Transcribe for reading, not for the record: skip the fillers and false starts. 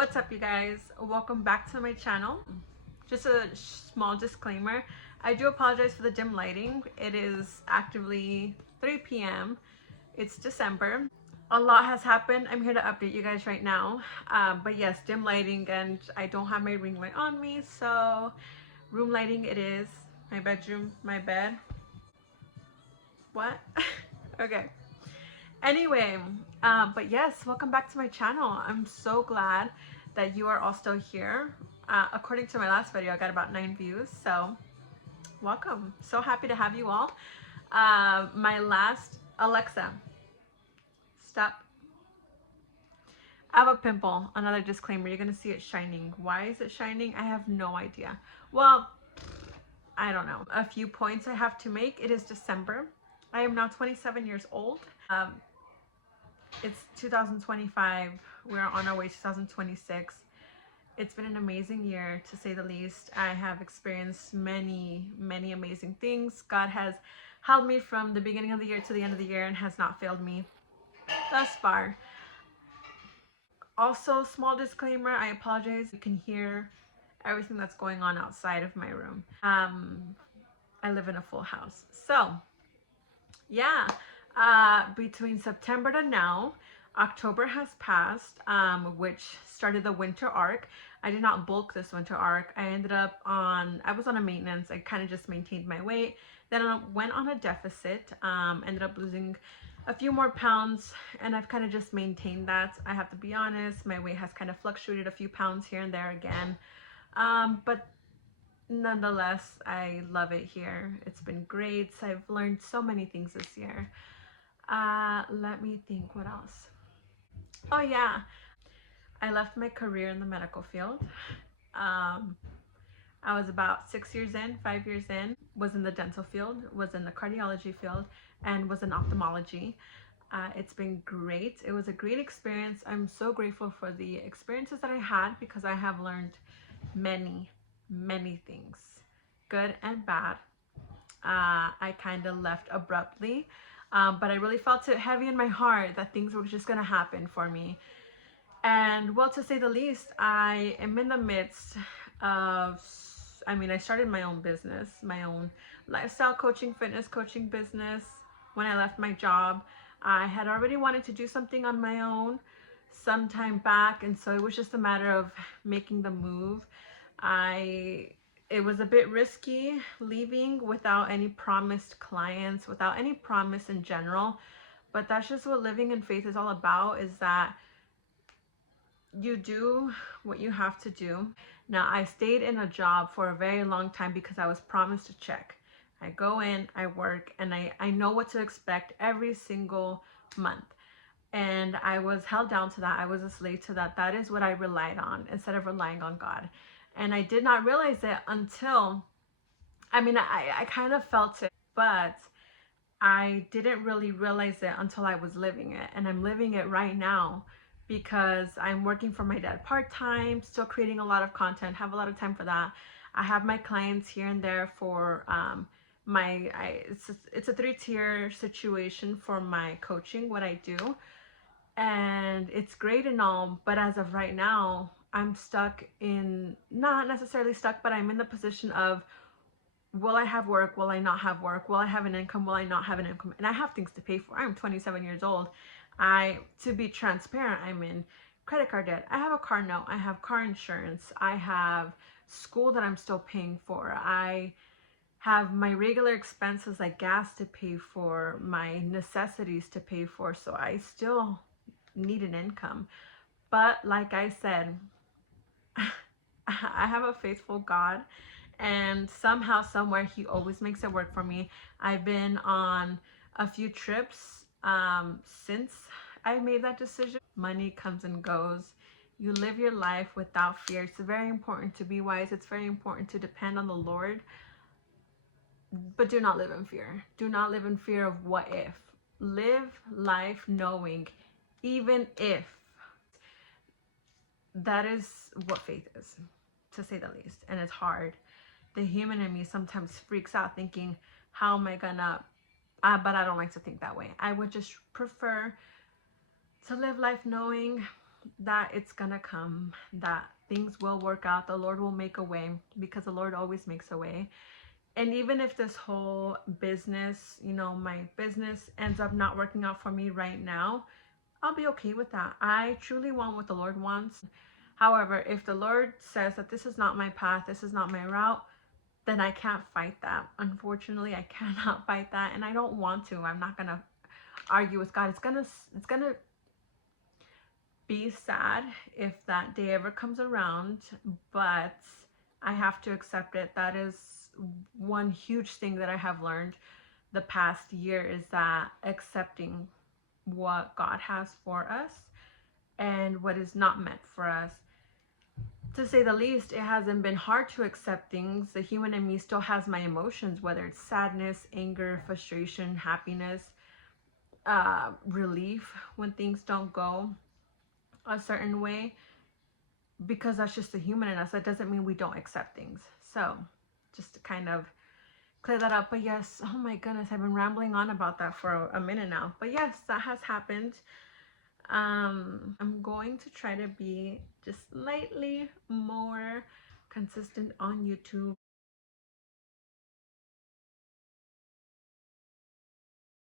What's up, you guys? Welcome back to my channel. Just a small disclaimer. I do apologize for the dim lighting. It is actively 3 p.m. It's December. A lot has happened. I'm here to update you guys right now. But yes, dim lighting, and I don't have my ring light on me, so room lighting it is. My bedroom, my bed. What? Okay. Anyway, but yes, welcome back to my channel. I'm so glad that you are all still here. According to my last video, I got about 9 views, so welcome. So happy to have you all. My last, Alexa, stop. I have a pimple. Another disclaimer, you're gonna see it shining. Why is it shining? I have no idea. Well, I don't know. A few points I have to make. It is December. I am now 27 years old. It's 2025. We're on our way to 2026. It's been an amazing year, to say the least. I have experienced many amazing things. God has held me from the beginning of the year to the end of the year and has not failed me thus far. Also, small disclaimer, I apologize. You can hear everything that's going on outside of my room. I live in a full house. So yeah, between September to now, October has passed, which started the winter arc. I did not bulk this winter arc. I was on a maintenance. I kind of just maintained my weight. Then I went on a deficit, ended up losing a few more pounds, and I've kind of just maintained that. I have to be honest, my weight has kind of fluctuated a few pounds here and there again. But nonetheless, I love it here. It's been great. I've learned so many things this year. Let me think, what else? Oh yeah, I left my career in the medical field. I was about 6 years in, 5 years in, was in the dental field, was in the cardiology field, and was in ophthalmology. It's been great. It was a great experience. I'm so grateful for the experiences that I had because I have learned many things, good and bad. I kind of left abruptly, but I really felt it heavy in my heart that things were just going to happen for me. And well, to say the least, I am in the midst of, I started my own business, my own lifestyle coaching, fitness coaching business when I left my job. I had already wanted to do something on my own some time back, and so it was just a matter of making the move. It was a bit risky leaving without any promised clients, without any promise in general, but that's just what living in faith is all about, is that you do what you have to do. Now, I stayed in a job for a very long time because I was promised a check. I go in, I work, and I know what to expect every single month. And I was held down to that. I was a slave to that. That is what I relied on instead of relying on God. And I did not realize it until, I kind of felt it, but I didn't really realize it until I was living it. And I'm living it right now because I'm working for my dad part-time, still creating a lot of content, have a lot of time for that. I have my clients here and there for it's a 3-tier situation for my coaching, what I do. And it's great and all, but as of right now, I'm stuck in, not necessarily stuck, but I'm in the position of, will I have work? Will I not have work? Will I have an income? Will I not have an income? And I have things to pay for. I'm 27 years old. To be transparent, I'm in credit card debt. I have a car note. I have car insurance. I have school that I'm still paying for. I have my regular expenses like gas to pay for, my necessities to pay for. So I still need an income. But like I said, I have a faithful God, and somehow, somewhere, he always makes it work for me. I've been on a few trips since I made that decision. Money comes and goes. You live your life without fear. It's very important to be wise. It's very important to depend on the Lord. But do not live in fear. Do not live in fear of what if. Live life knowing, even if. That is what faith is, to say the least. And it's hard. The human in me sometimes freaks out thinking, how am I gonna, but I don't like to think that way. I would just prefer to live life knowing that it's gonna come, that things will work out, the Lord will make a way, because the Lord always makes a way. And even if this whole business, my business ends up not working out for me right now, I'll be okay with that. I truly want what the Lord wants. However, if the Lord says that this is not my path, this is not my route, then I can't fight that. Unfortunately, I cannot fight that, and I don't want to. I'm not gonna argue with God. It's gonna be sad if that day ever comes around, but I have to accept it. That is one huge thing that I have learned the past year, is that accepting what God has for us and what is not meant for us. To say the least, it hasn't been hard to accept things. The human in me still has my emotions, whether it's sadness, anger, frustration, happiness, relief when things don't go a certain way, because that's just the human in us. That doesn't mean we don't accept things. So just to kind of clear that up. But yes, oh my goodness, I've been rambling on about that for a minute now. But yes, that has happened. I'm going to try to be just slightly more consistent on YouTube.